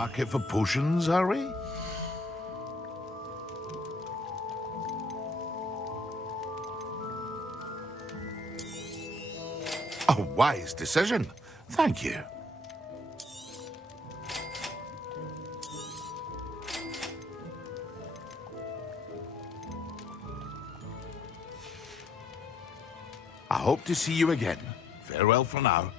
market for potions, are we? A wise decision. Thank you. I hope to see you again. Farewell for now.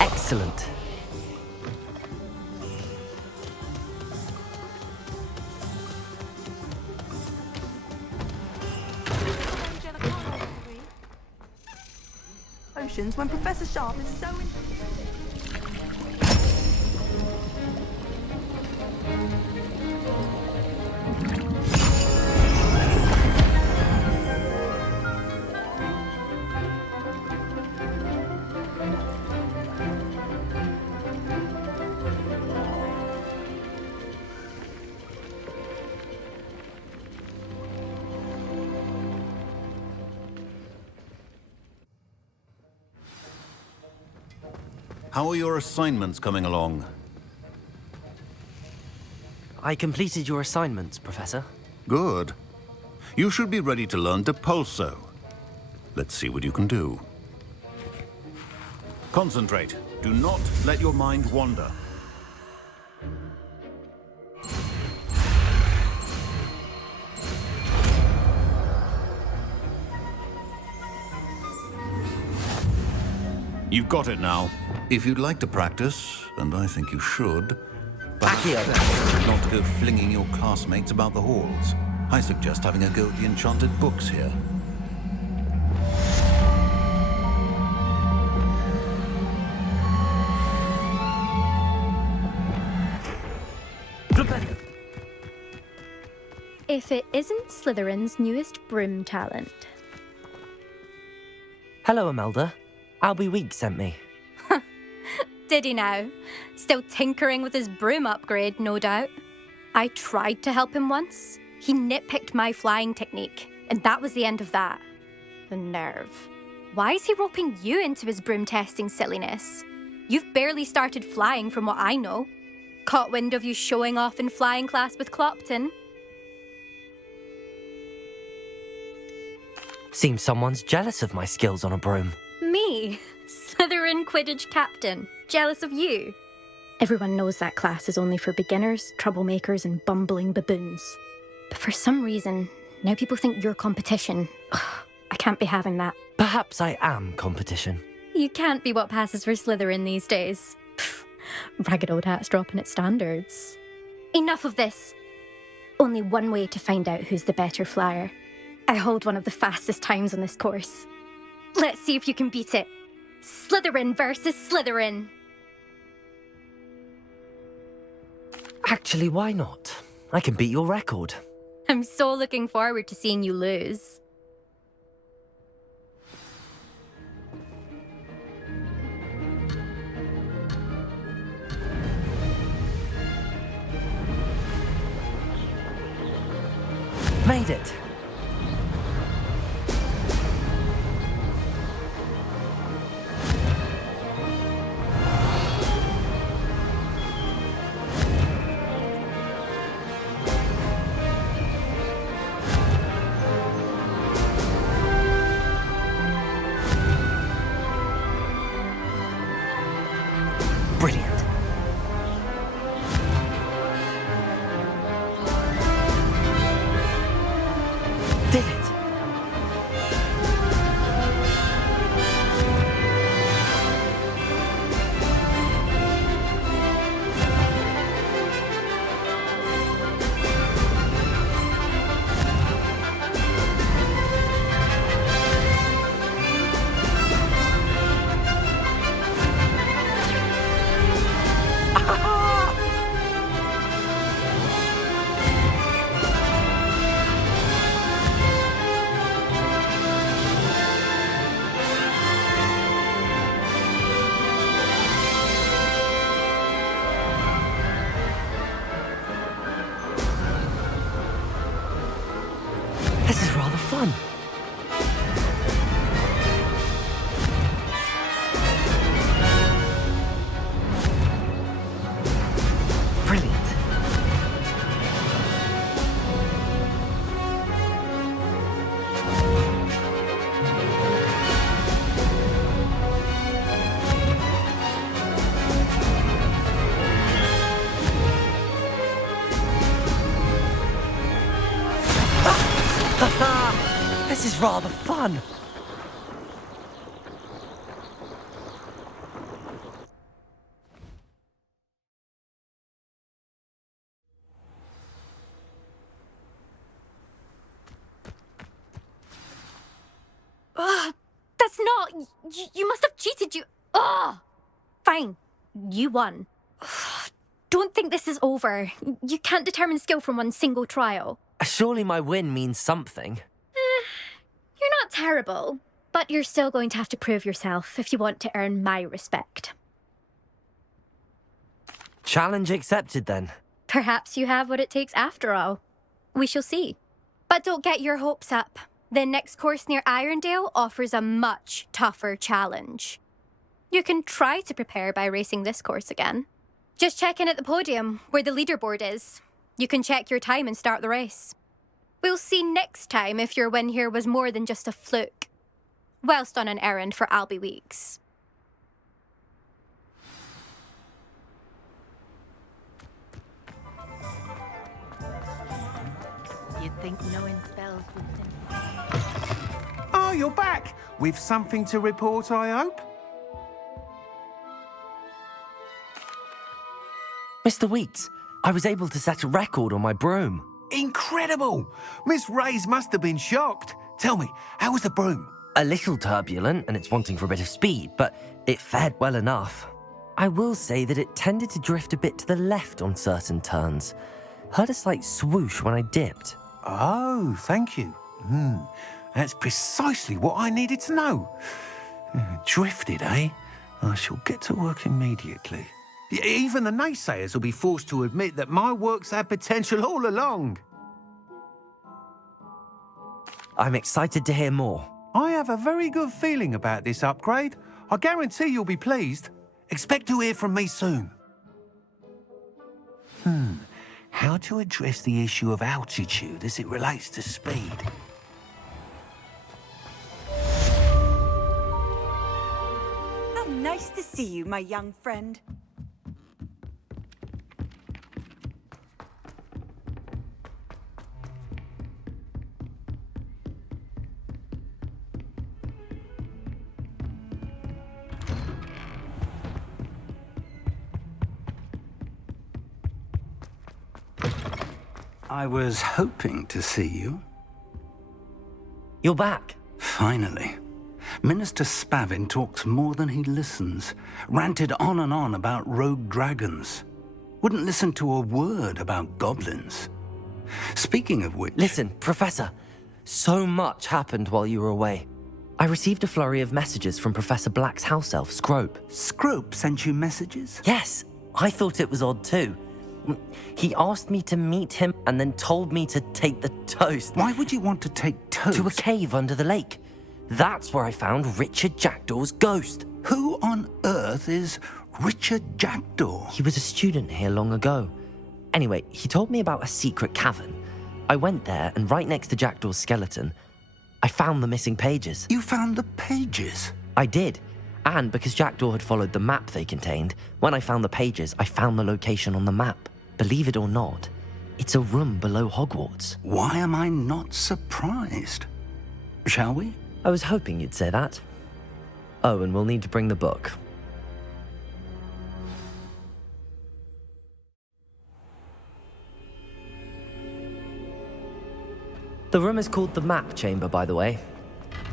Excellent. Potions when Professor Sharp is so How are your assignments coming along? I completed your assignments, Professor. Good. You should be ready to learn Depulso. Let's see what you can do. Concentrate. Do not let your mind wander. You've got it now. If you'd like to practice, and I think you should, but not to go flinging your classmates about the halls. I suggest having a go at the enchanted books here. If it isn't Slytherin's newest broom talent. Hello, Imelda. Albie Week sent me. Did he now? Still tinkering with his broom upgrade, no doubt. I tried to help him once. He nitpicked my flying technique, and that was the end of that. The nerve. Why is he roping you into his broom testing silliness? You've barely started flying from what I know. Caught wind of you showing off in flying class with Clopton. Seems someone's jealous of my skills on a broom. Me? Slytherin Quidditch captain. Jealous of you? Everyone knows that class is only for beginners, troublemakers, and bumbling baboons. But for some reason, now people think you're competition. Ugh, I can't be having that. Perhaps I am competition. You can't be what passes for Slytherin these days. Pfft, ragged old hat's dropping its standards. Enough of this. Only one way to find out who's the better flyer. I hold one of the fastest times on this course. Let's see if you can beat it. Slytherin versus Slytherin. Actually, why not? I can beat your record. I'm so looking forward to seeing you lose. Made it. Brilliant. Did it. was rather fun. Ugh, that's not... You must have cheated, you... Ugh! Fine. You won. Ugh, don't think this is over. You can't determine skill from one single trial. Surely my win means something. You're not terrible, but you're still going to have to prove yourself if you want to earn my respect. Challenge accepted then. Perhaps you have what it takes after all. We shall see. But don't get your hopes up. The next course near Irondale offers a much tougher challenge. You can try to prepare by racing this course again. Just check in at the podium, where the leaderboard is. You can check your time and start the race. We'll see next time if your win here was more than just a fluke. Whilst on an errand for Albie Weeks. You'd think knowing spells would... Oh, you're back! With something to report, I hope? Mr. Weeks, I was able to set a record on my broom. Incredible! Miss Reyes must have been shocked. Tell me, how was the broom? A little turbulent and it's wanting for a bit of speed, but it fared well enough. I will say that it tended to drift a bit to the left on certain turns. Heard a slight swoosh when I dipped. Oh, thank you. That's precisely what I needed to know. Drifted, eh? I shall get to work immediately. Even the naysayers will be forced to admit that my work's had potential all along. I'm excited to hear more. I have a very good feeling about this upgrade. I guarantee you'll be pleased. Expect to hear from me soon. How to address the issue of altitude as it relates to speed? How nice to see you, my young friend. I was hoping to see you. You're back. Finally. Minister Spavin talks more than he listens. Ranted on and on about rogue dragons. Wouldn't listen to a word about goblins. Speaking of which... Listen, Professor. So much happened while you were away. I received a flurry of messages from Professor Black's house elf, Scrope. Scrope sent you messages? Yes, I thought it was odd too. He asked me to meet him and then told me to take the toast. Why would you want to take toast? To a cave under the lake. That's where I found Richard Jackdaw's ghost. Who on earth is Richard Jackdaw? He was a student here long ago. Anyway, he told me about a secret cavern. I went there, and right next to Jackdaw's skeleton, I found the missing pages. You found the pages? I did. And because Jackdaw had followed the map they contained, when I found the pages, I found the location on the map. Believe it or not, it's a room below Hogwarts. Why am I not surprised? Shall we? I was hoping you'd say that. Oh, and we'll need to bring the book. The room is called the Map Chamber, by the way.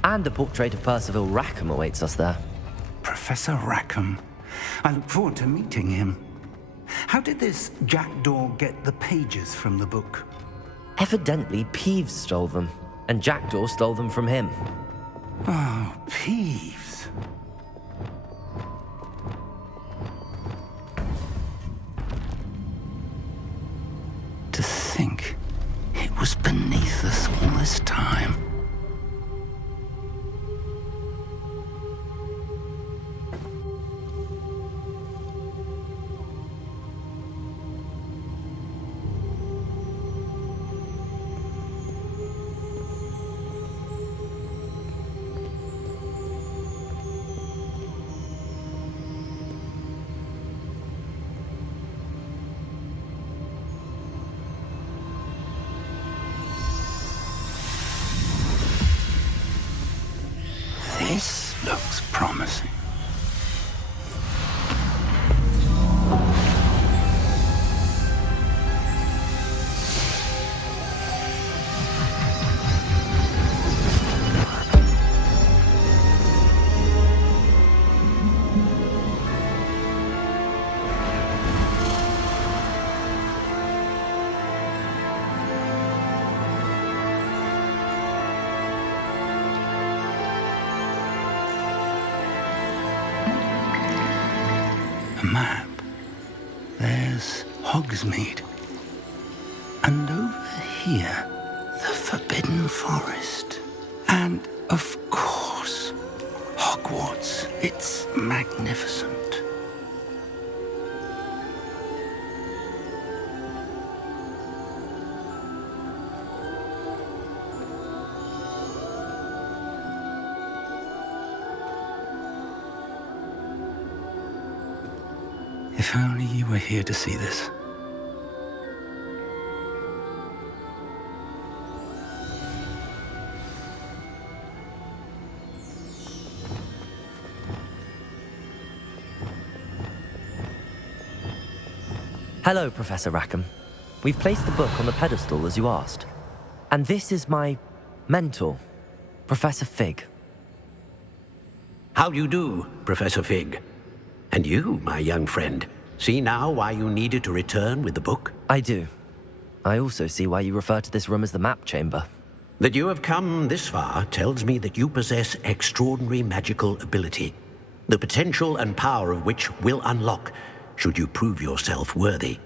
And a portrait of Percival Rackham awaits us there. Professor Rackham. I look forward to meeting him. How did this Jackdaw get the pages from the book? Evidently, Peeves stole them, and Jackdaw stole them from him. Oh, Peeves. To think it was beneath us all this time. the map, there's Hogsmeade. And over here, the Forbidden Forest. And, of course, Hogwarts. It's magnificent. If only you were here to see this. Hello, Professor Rackham. We've placed the book on the pedestal as you asked. And this is my mentor, Professor Fig. How do you do, Professor Fig? And you, my young friend, see now why you needed to return with the book? I do. I also see why you refer to this room as the map chamber. That you have come this far tells me that you possess extraordinary magical ability, the potential and power of which will unlock should you prove yourself worthy.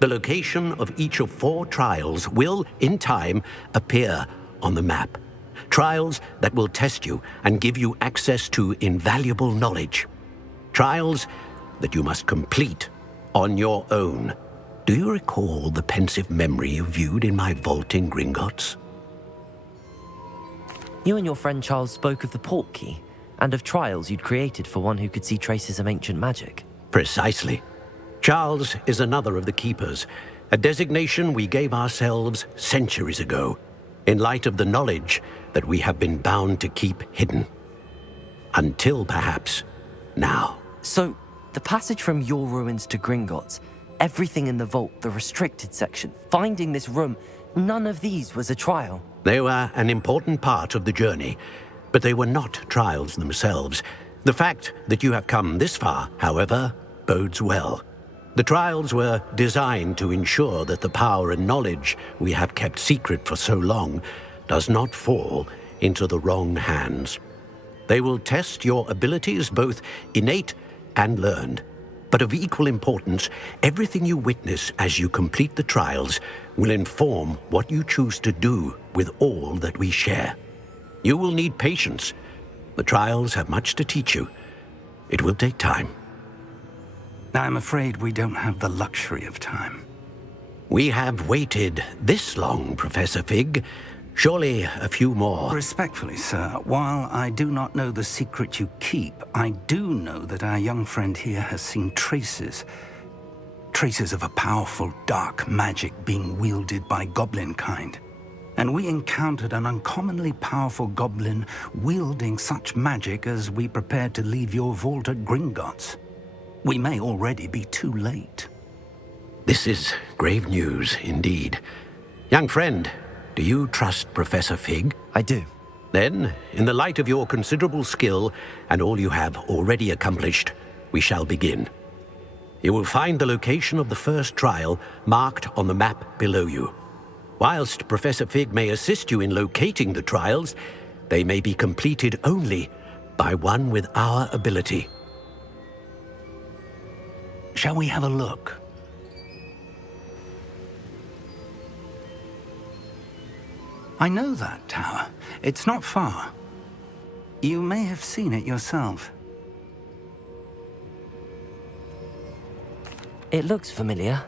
The location of each of 4 trials will, in time, appear on the map. Trials that will test you and give you access to invaluable knowledge. Trials that you must complete on your own. Do you recall the pensive memory you viewed in my vault in Gringotts? You and your friend Charles spoke of the Portkey and of trials you'd created for one who could see traces of ancient magic. Precisely. Charles is another of the Keepers, a designation we gave ourselves centuries ago, in light of the knowledge that we have been bound to keep hidden. Until perhaps now. So, the passage from your ruins to Gringotts, everything in the vault, the restricted section, finding this room, none of these was a trial. They were an important part of the journey, but they were not trials themselves. The fact that you have come this far, however, bodes well. The trials were designed to ensure that the power and knowledge we have kept secret for so long does not fall into the wrong hands. They will test your abilities, both innate and learned. But of equal importance, everything you witness as you complete the trials will inform what you choose to do with all that we share. You will need patience. The trials have much to teach you. It will take time. I'm afraid we don't have the luxury of time. We have waited this long, Professor Fig. Surely a few more. Respectfully, sir, while I do not know the secret you keep, I do know that our young friend here has seen traces of a powerful dark magic being wielded by goblin kind. And we encountered an uncommonly powerful goblin wielding such magic as we prepared to leave your vault at Gringotts. We may already be too late. This is grave news indeed. Young friend, do you trust Professor Fig? I do. Then, in the light of your considerable skill and all you have already accomplished, we shall begin. You will find the location of the first trial marked on the map below you. Whilst Professor Fig may assist you in locating the trials, they may be completed only by one with our ability. Shall we have a look? I know that tower. It's not far. You may have seen it yourself. It looks familiar.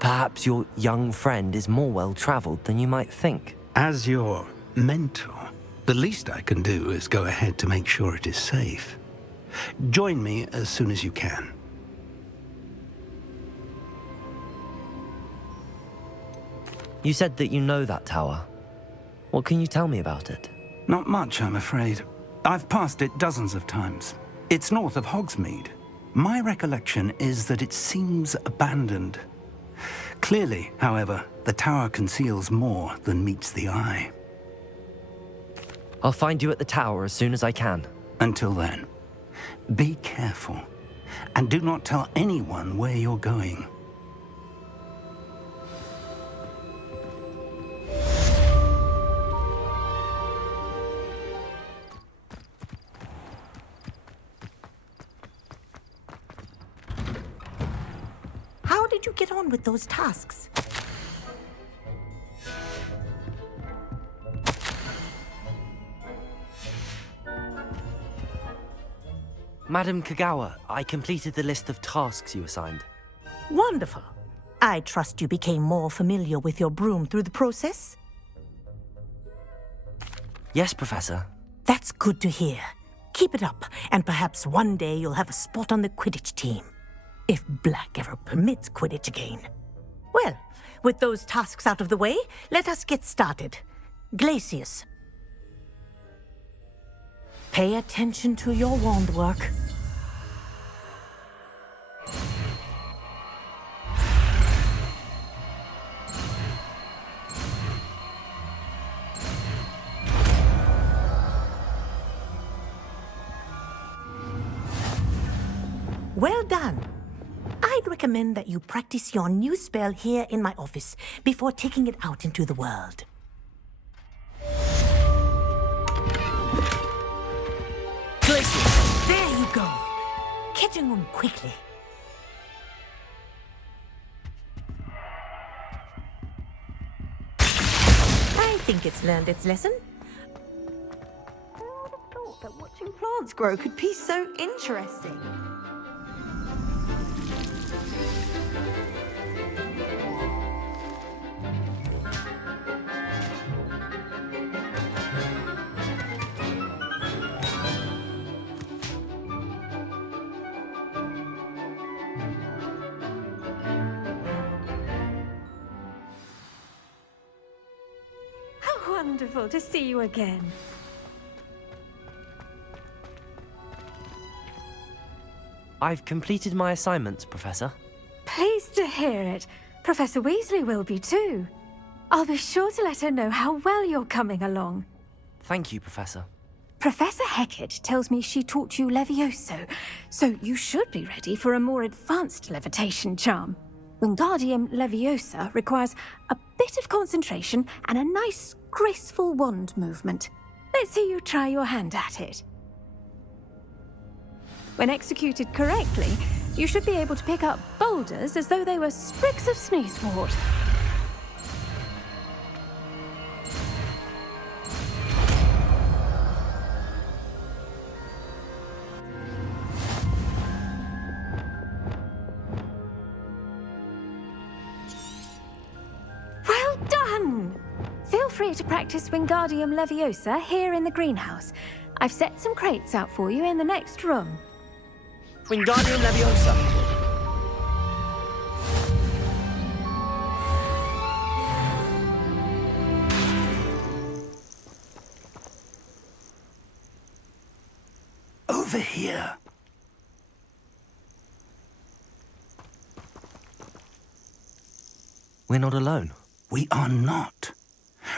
Perhaps your young friend is more well-traveled than you might think. As your mentor, the least I can do is go ahead to make sure it is safe. Join me as soon as you can. You said that you know that tower. What can you tell me about it? Not much, I'm afraid. I've passed it dozens of times. It's north of Hogsmeade. My recollection is that it seems abandoned. Clearly, however, the tower conceals more than meets the eye. I'll find you at the tower as soon as I can. Until then, be careful, and do not tell anyone where you're going. did you get on with those tasks? Madam Kagawa, I completed the list of tasks you assigned. Wonderful. I trust you became more familiar with your broom through the process? Yes, Professor. That's good to hear. Keep it up, and perhaps one day you'll have a spot on the Quidditch team. If Black ever permits Quidditch again. Well, with those tasks out of the way, let us get started. Glacius. Pay attention to your wand work. Well done. I'd recommend that you practice your new spell here in my office before taking it out into the world. Glacius! There you go. Catching on quickly. I think it's learned its lesson. I would have thought that watching plants grow could be so interesting. How wonderful to see you again. I've completed my assignments, Professor. Pleased to hear it. Professor Weasley will be too. I'll be sure to let her know how well you're coming along. Thank you, Professor. Professor Hecat tells me she taught you Levioso, so you should be ready for a more advanced levitation charm. Wingardium Leviosa requires a bit of concentration and a nice, graceful wand movement. Let's see you try your hand at it. When executed correctly, you should be able to pick up boulders as though they were sprigs of sneezewort. Well done! Feel free to practice Wingardium Leviosa here in the greenhouse. I've set some crates out for you in the next room. Wingardium Leviosa! Over here. We're not alone. We are not.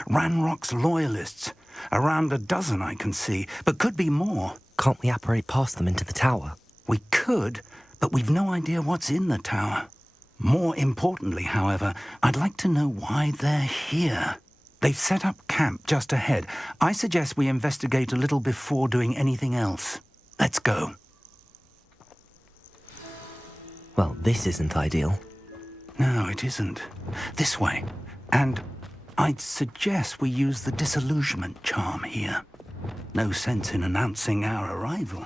Ranrock's loyalists. Around a dozen I can see, but could be more. Can't we apparate past them into the tower? We could, but we've no idea what's in the tower. More importantly, however, I'd like to know why they're here. They've set up camp just ahead. I suggest we investigate a little before doing anything else. Let's go. Well, this isn't ideal. No, it isn't. This way. And I'd suggest we use the disillusionment charm here. No sense in announcing our arrival.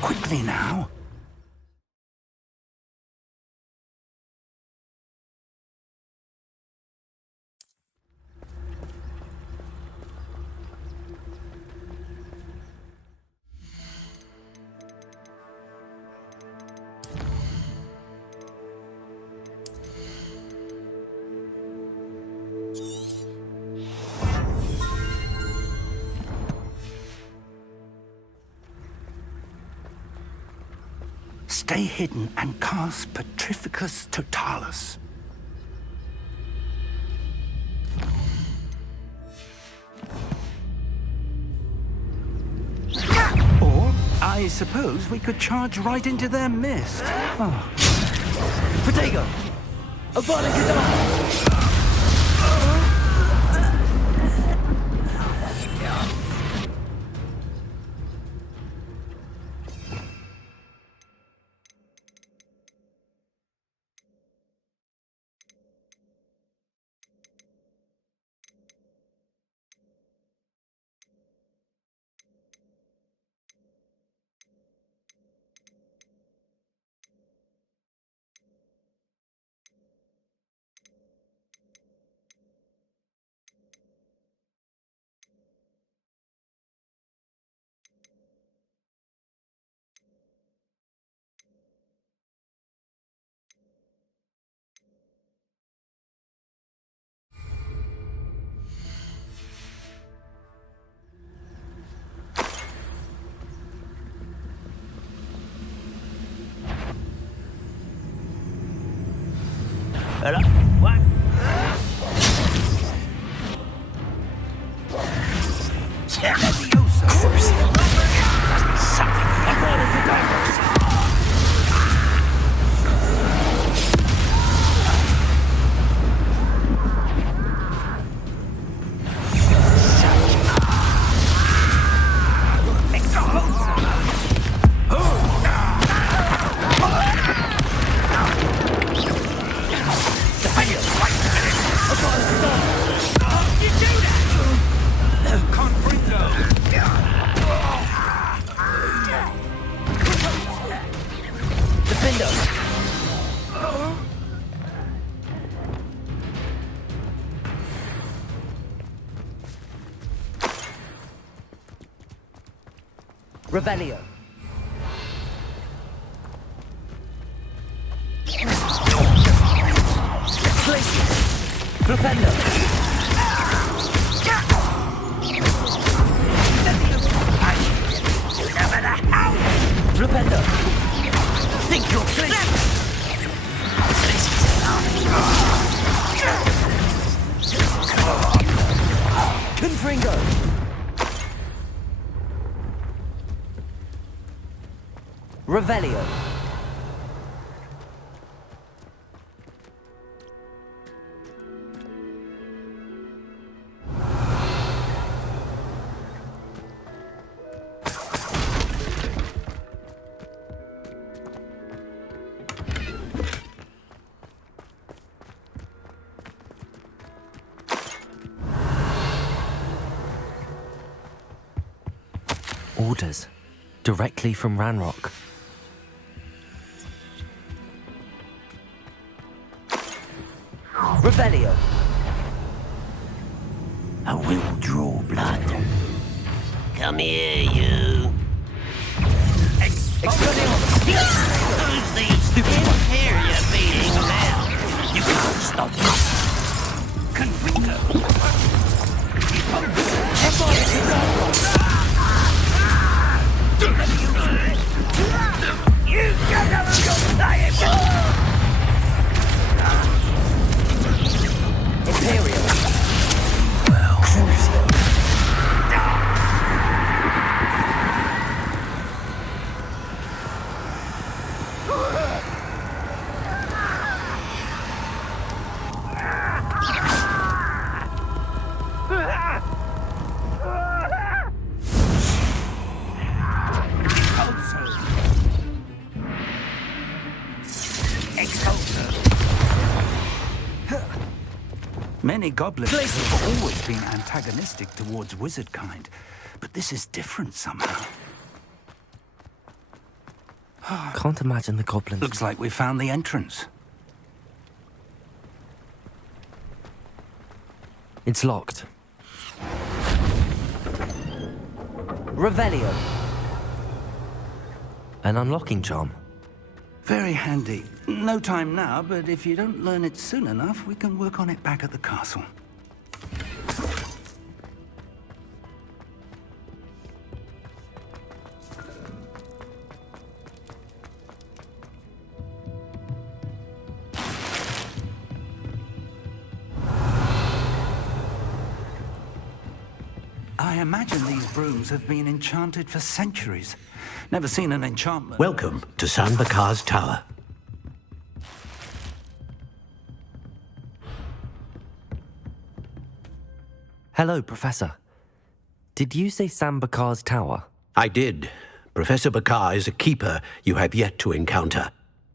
Quickly now. Stay hidden and cast Petrificus Totalis. Or, I suppose we could charge right into their mist. Oh. Protego! Avada Kedavra! What? Revelio. Flipendo. Flipendo. Think you're clean. Confringo. Revelio. Orders. Directly from Ranrock. Revelio. I will draw blood. Come here, you. Who's these stupid ones? Here you're being loud. You can't stop me. Confringo. You get out of your time! Imperial. Well, Crucio. Many goblins have always been antagonistic towards wizard kind, but this is different somehow. Can't imagine the goblins. Looks like we found the entrance. It's locked. Revelio. An unlocking charm. Very handy. No time now, but if you don't learn it soon enough, we can work on it back at the castle. I imagine these brooms have been enchanted for centuries. Never seen an enchantment. welcome to San Bakar's Tower. Hello, Professor. Did you say Sam Bakar's tower? I did. Professor Bakar is a keeper you have yet to encounter.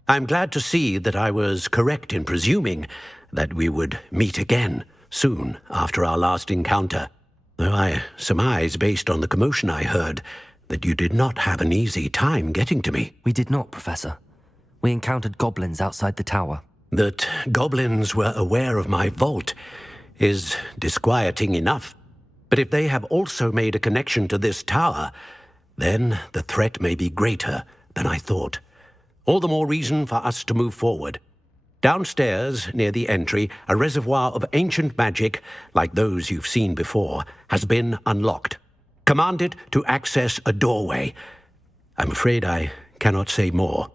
I'm glad to see that I was correct in presuming that we would meet again soon after our last encounter, though I surmise, based on the commotion I heard, that you did not have an easy time getting to me. We did not, Professor. We encountered goblins outside the tower. That goblins were aware of my vault is disquieting enough. But if they have also made a connection to this tower, then the threat may be greater than I thought. All the more reason for us to move forward. Downstairs, near the entry, a reservoir of ancient magic, like those you've seen before, has been unlocked. Commanded to access a doorway. I'm afraid I cannot say more.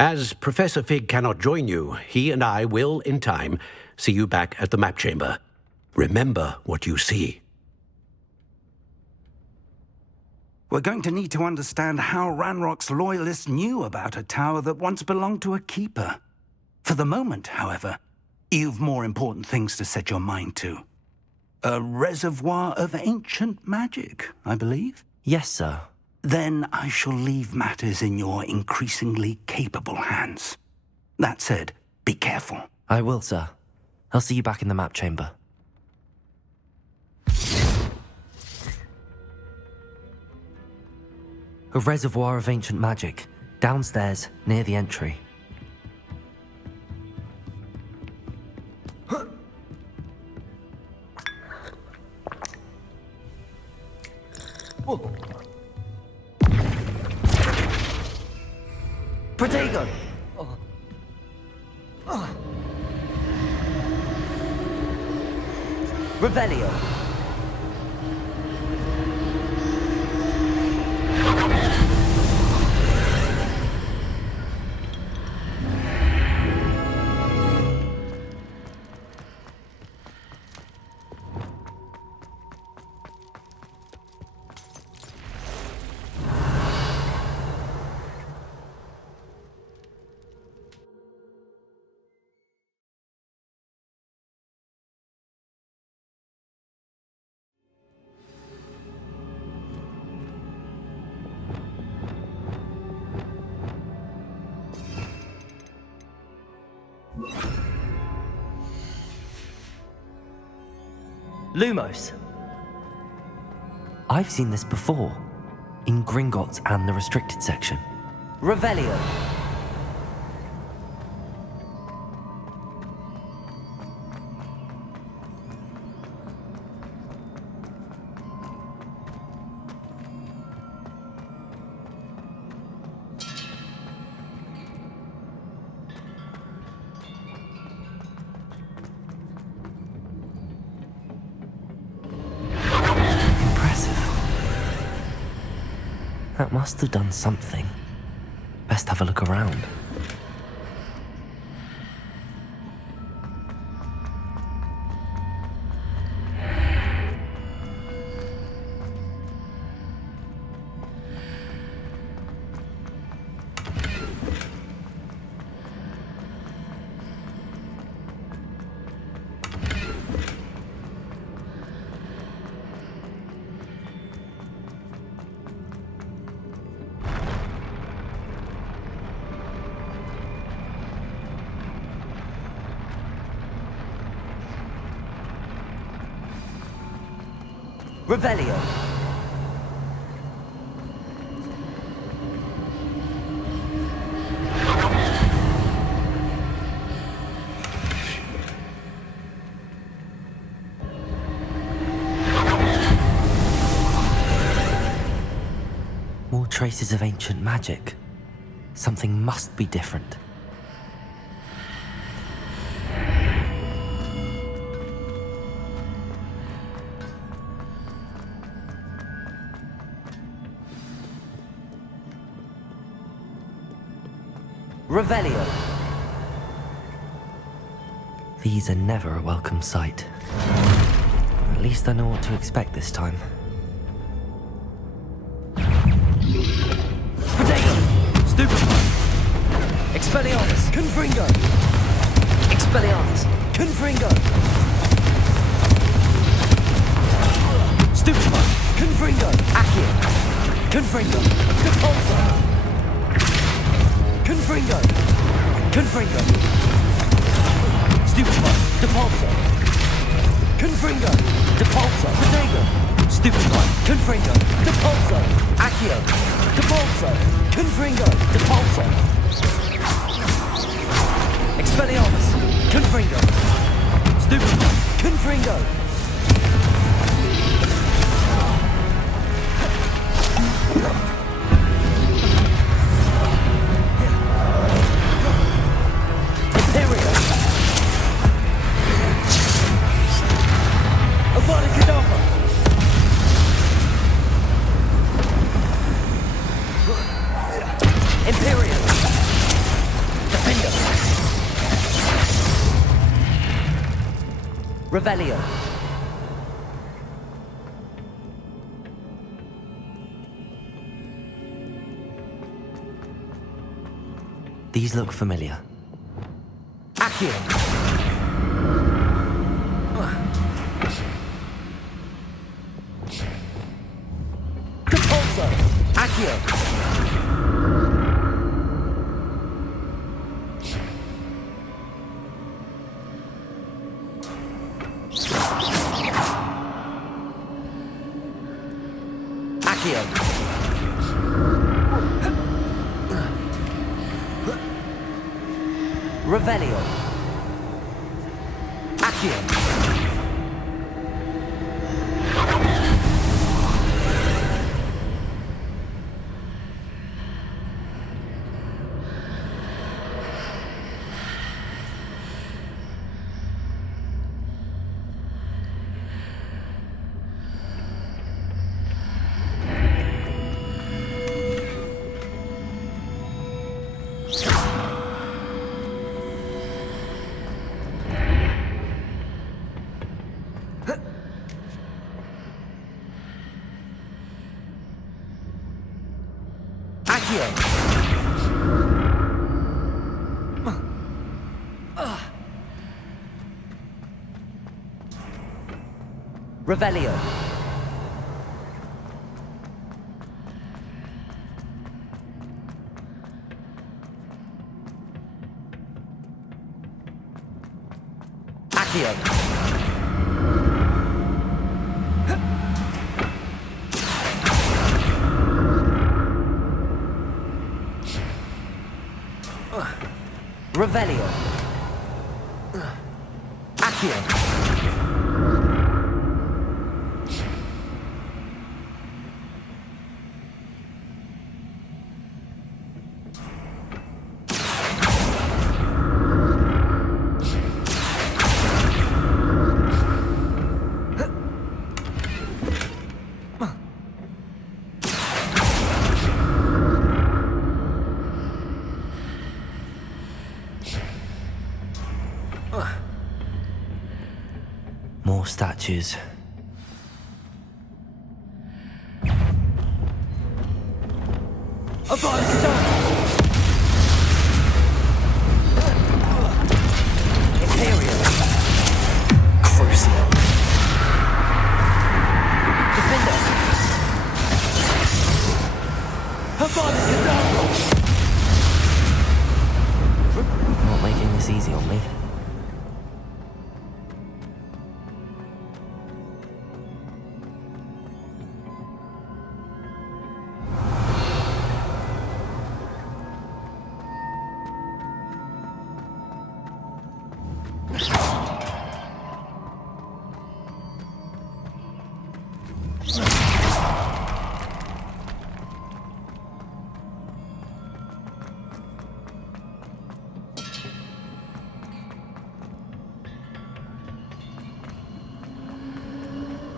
As Professor Fig cannot join you, he and I will, in time, see you back at the map chamber. Remember what you see. We're going to need to understand how Ranrock's loyalists knew about a tower that once belonged to a keeper. For the moment, however, you've more important things to set your mind to. A reservoir of ancient magic, I believe? Yes, sir. Then I shall leave matters in your increasingly capable hands. That said, be careful. I will, sir. I'll see you back in the map chamber. A reservoir of ancient magic, downstairs, near the entry. Protego! Revelio! Lumos. I've seen this before, in Gringotts and the restricted section. Revelio. That must have done something. Best have a look around. Revelio. More traces of ancient magic. Something must be different. Revelio. These are never a welcome sight. At least I know what to expect this time. Protego! Stupefy! Expelliarmus! Confringo! Expelliarmus! Confringo! Stupefy! Confringo! Accio! Confringo! Depulso! Confringo! Confringo! Stupefy! Depulso! Confringo! Depulso! Protego! Stupefy! Confringo! Depulso! Accio! Depulso! Confringo! Depulso! Expelliarmus! Confringo! Stupefy! Confringo! Revelio. These look familiar. Accio. Compulso. Accio. Revelio. Accio. Revelio. Accio. Revelio. Accio. More statues. Imperial. Crucial. Defender. Not making this easy on me.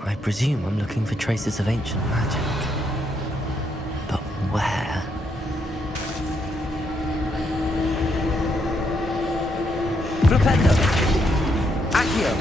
I presume I'm looking for traces of ancient magic. But where? Flipendo! Accio!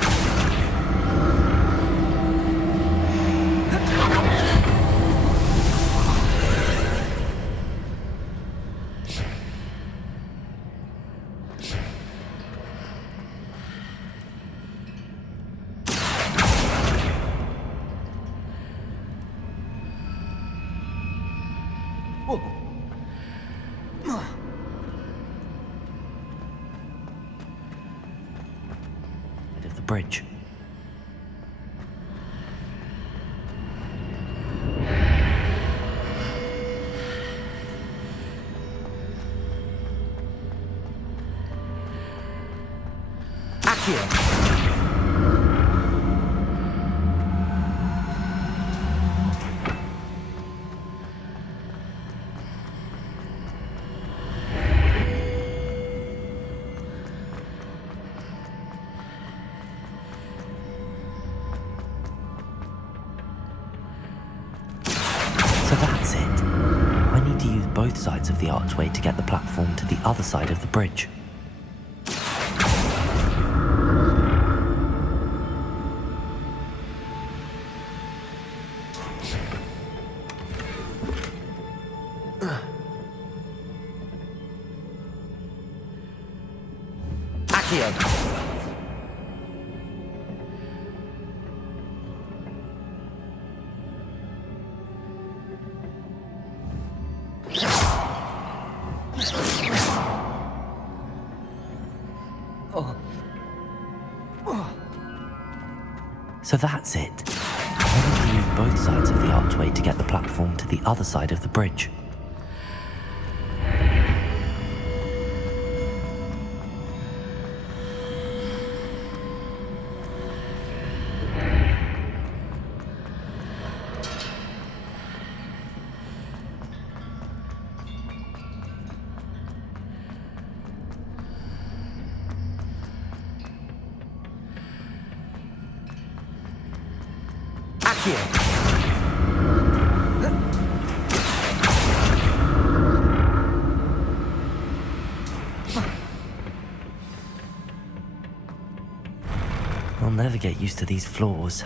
Bit of the bridge. Accio! So that's it. I need to use both sides of the archway to get the platform to the other side of the bridge. Accio. So that's it. I need to use both sides of the archway to get the platform to the other side of the bridge. Accio. I'll never get used to these floors.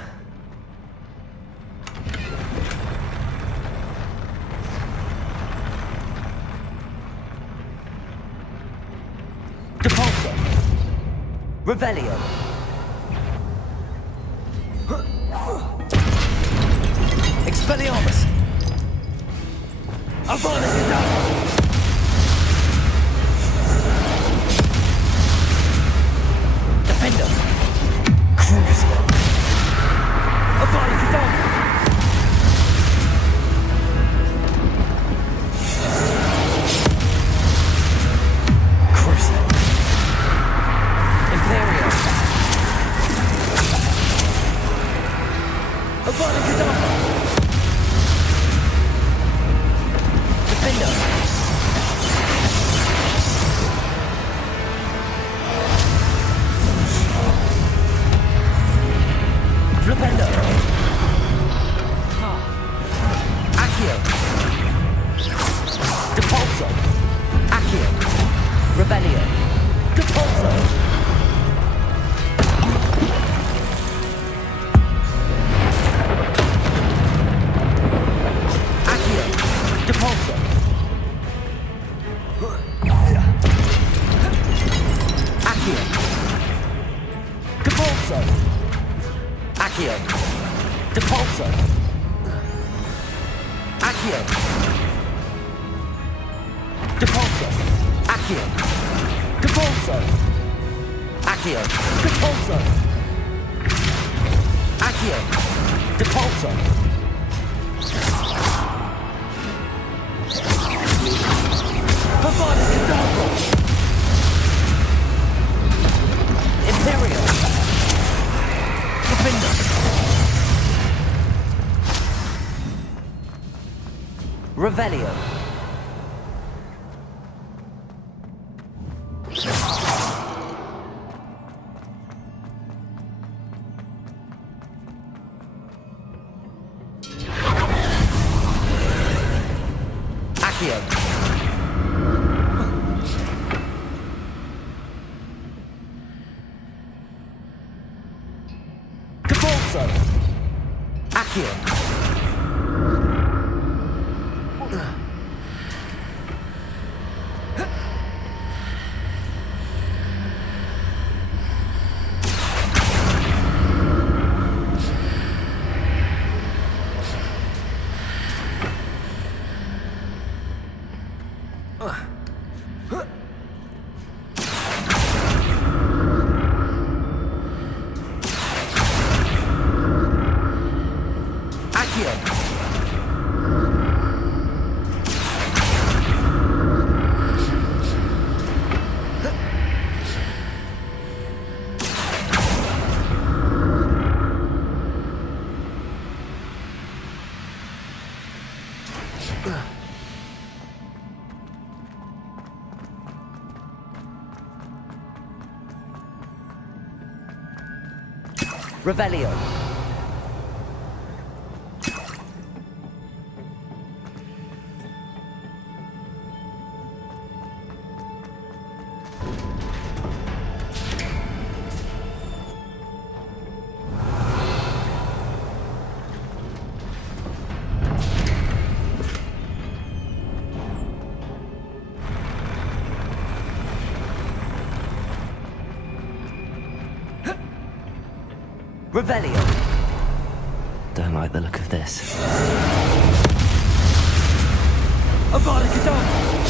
Depulso. Revelio. Expelliarmus! Avada Kedavra! Defender! Crucio! Avada Kedavra! Crucio! Imperio! Avada Kedavra! Flipendo! Accio! Depulso! Accio! Revelio! Depulso! Accio! Depulso! Accio! Depulso! Accio! Depulso! Accio! Depulso! Accio! Depulso! Accio! Depulso! Accio! Depulso! Avada Kedavra! Imperio! Defender! Revelio. Accio. Depulso. Accio. Revelio. Revelio. Don't like the look of this. Avada Kedavra!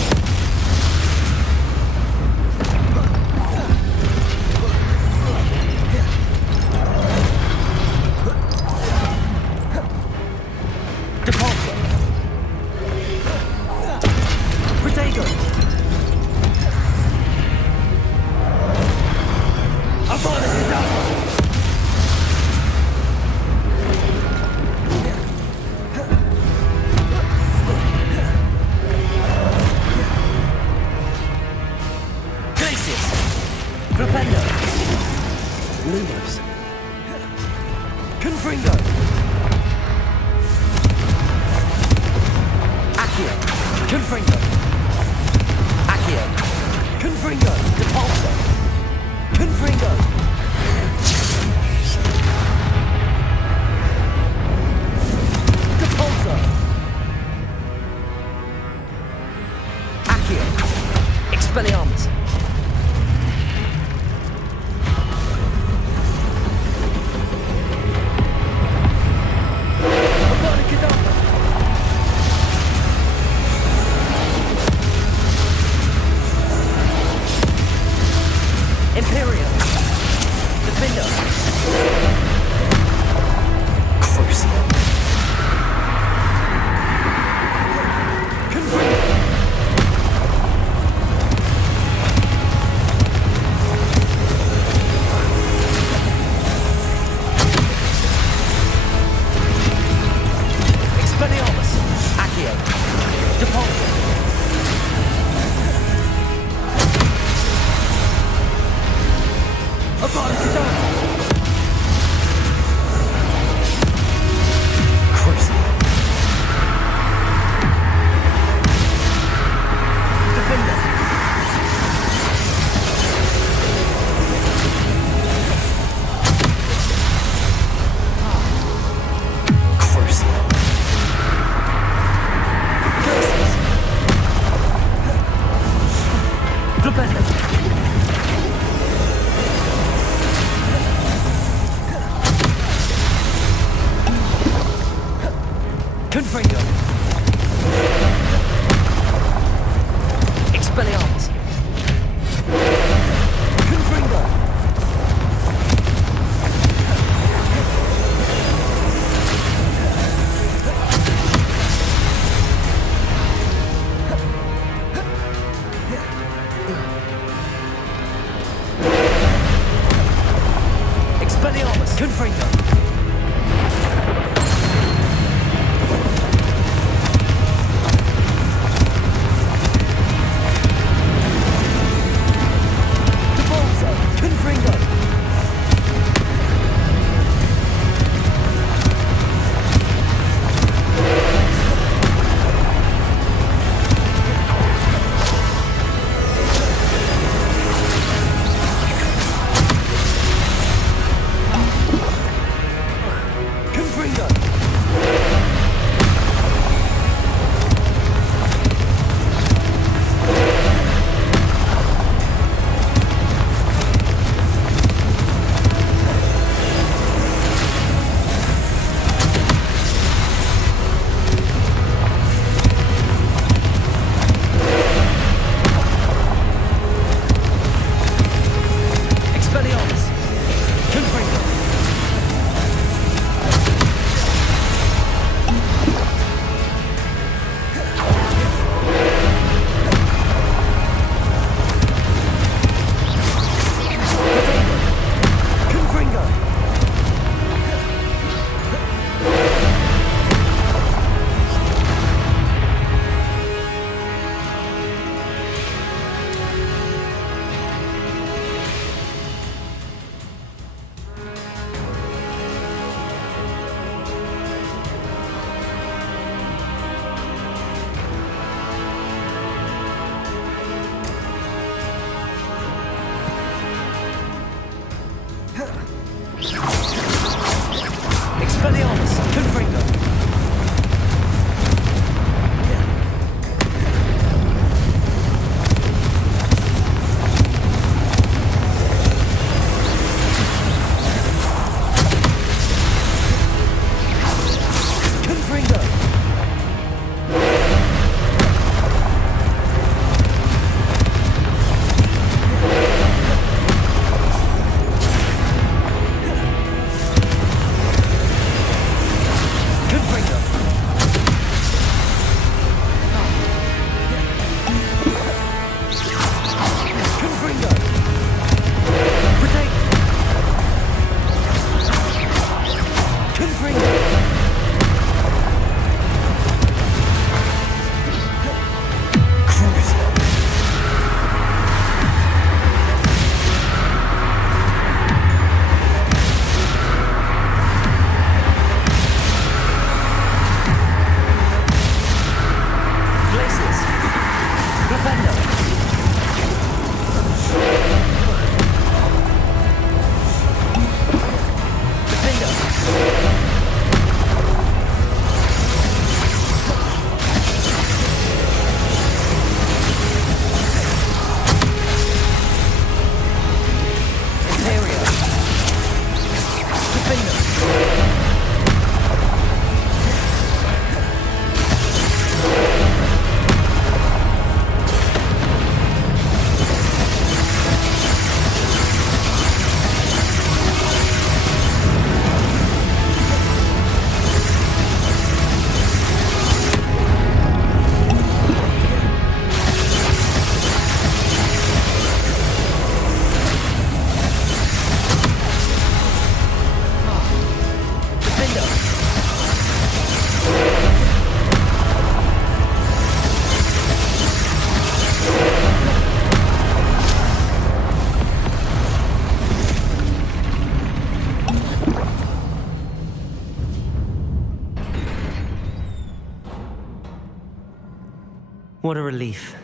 What a relief.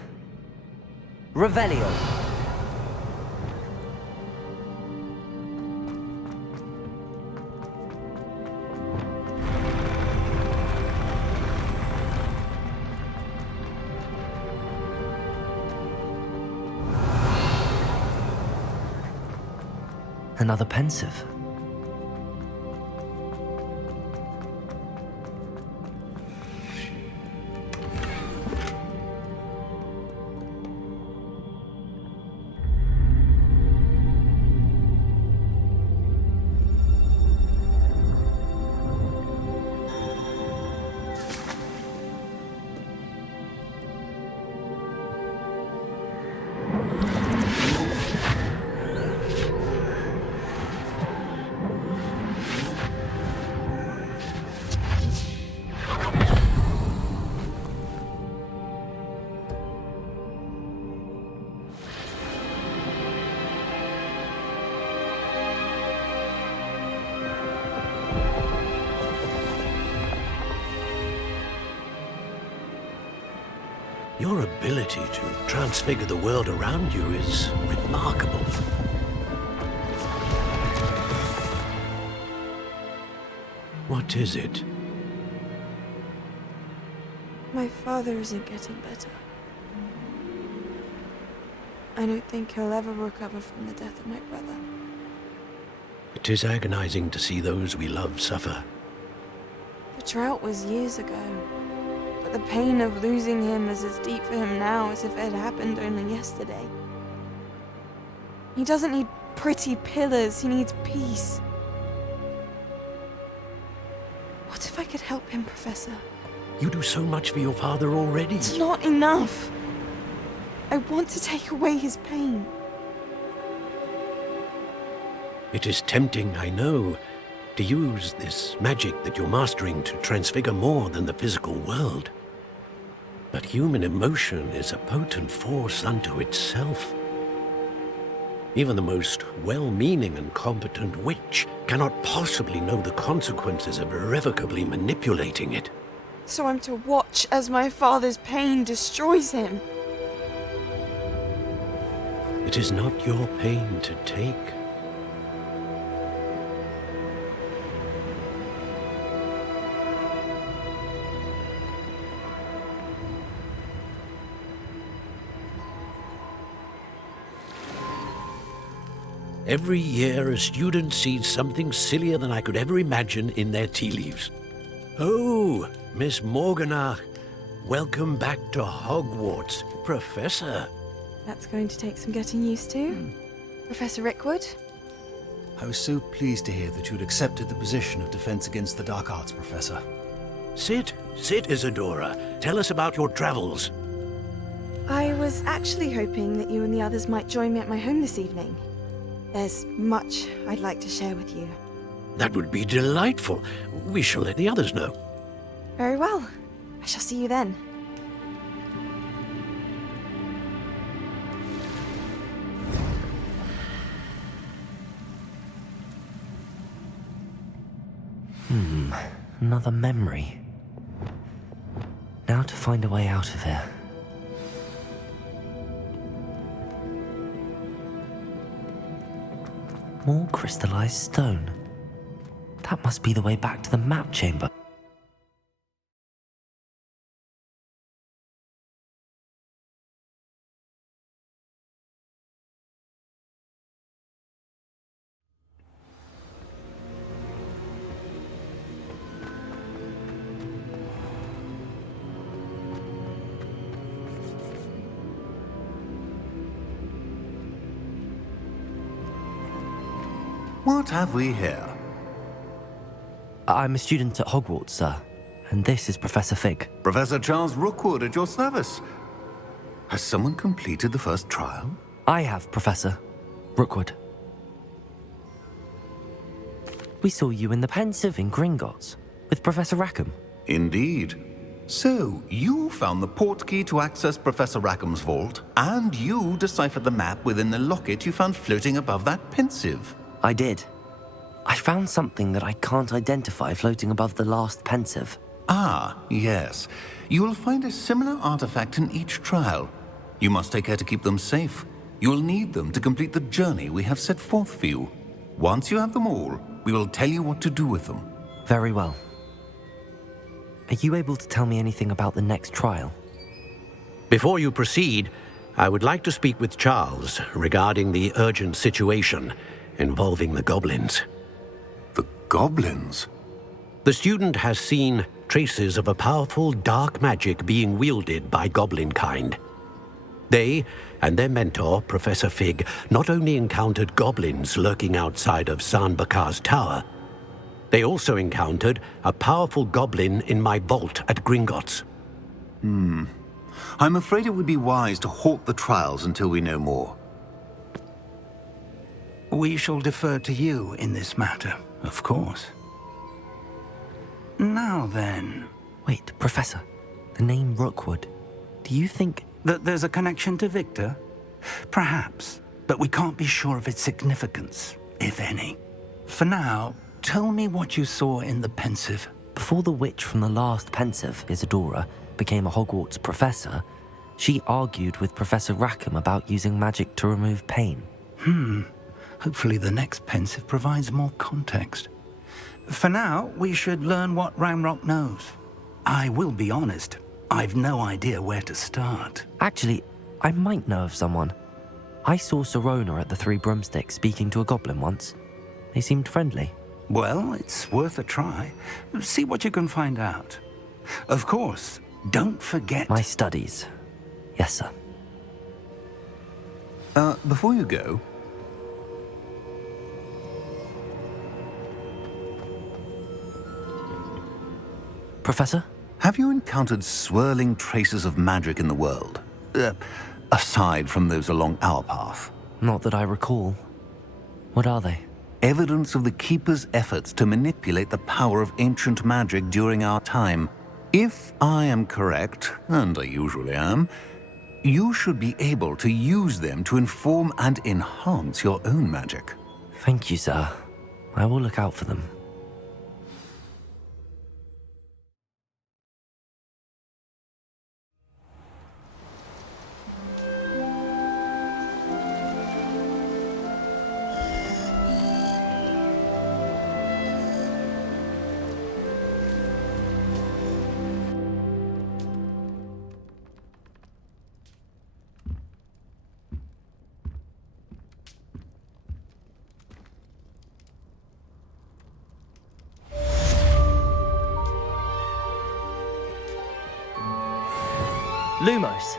Revelio. Another pensive. Your ability to transfigure the world around you is remarkable. What is it? My father isn't getting better. I don't think he'll ever recover from the death of my brother. It is agonizing to see those we love suffer. The drought was years ago. But the pain of losing him is as deep for him now as if it had happened only yesterday. He doesn't need pretty pillars, he needs peace. What if I could help him, Professor? You do so much for your father already. It's not enough. I want to take away his pain. It is tempting, I know, to use this magic that you're mastering to transfigure more than the physical world. But human emotion is a potent force unto itself. Even the most well-meaning and competent witch cannot possibly know the consequences of irrevocably manipulating it. So I'm to watch as my father's pain destroys him. It is not your pain to take. Every year, a student sees something sillier than I could ever imagine in their tea leaves. Oh, Miss Morganach, welcome back to Hogwarts, Professor. That's going to take some getting used to. Professor Rickwood? I was so pleased to hear that you'd accepted the position of Defense Against the Dark Arts, Professor. Sit, Isadora. Tell us about your travels. I was actually hoping that you and the others might join me at my home this evening. There's much I'd like to share with you. That would be delightful. We shall let the others know. Very well. I shall see you then. Another memory. Now to find a way out of here. More crystallized stone. That must be the way back to the map chamber. What have we here? I'm a student at Hogwarts, sir. And this is Professor Fig. Professor Charles Rookwood at your service. Has someone completed the first trial? I have, Professor Rookwood. We saw you in the Pensive in Gringotts with Professor Rackham. Indeed. So, you found the portkey to access Professor Rackham's vault, and you deciphered the map within the locket you found floating above that Pensive. I did. I found something that I can't identify floating above the last Pensive. Ah, yes. You will find a similar artifact in each trial. You must take care to keep them safe. You will need them to complete the journey we have set forth for you. Once you have them all, we will tell you what to do with them. Very well. Are you able to tell me anything about the next trial? Before you proceed, I would like to speak with Charles regarding the urgent situation involving the goblins. The goblins? The student has seen traces of a powerful dark magic being wielded by goblin kind. They and their mentor, Professor Fig, not only encountered goblins lurking outside of Sanbakar's tower, they also encountered a powerful goblin in my vault at Gringotts. I'm afraid it would be wise to halt the trials until we know more. We shall defer to you in this matter, of course. Now then... Wait, Professor, the name Rookwood. Do you think... That there's a connection to Victor? Perhaps, but we can't be sure of its significance, if any. For now, tell me what you saw in the Pensive. Before the witch from the last Pensive, Isadora, became a Hogwarts professor, she argued with Professor Rackham about using magic to remove pain. Hopefully the next Pensive provides more context. For now, we should learn what Ramrock knows. I will be honest, I've no idea where to start. Actually, I might know of someone. I saw Sirona at the Three Broomsticks speaking to a goblin once. They seemed friendly. Well, it's worth a try. See what you can find out. Of course, don't forget... My studies. Yes, sir. Before you go... Professor? Have you encountered swirling traces of magic in the world? Aside from those along our path? Not that I recall. What are they? Evidence of the Keeper's efforts to manipulate the power of ancient magic during our time. If I am correct, and I usually am, you should be able to use them to inform and enhance your own magic. Thank you, sir. I will look out for them. Lumos.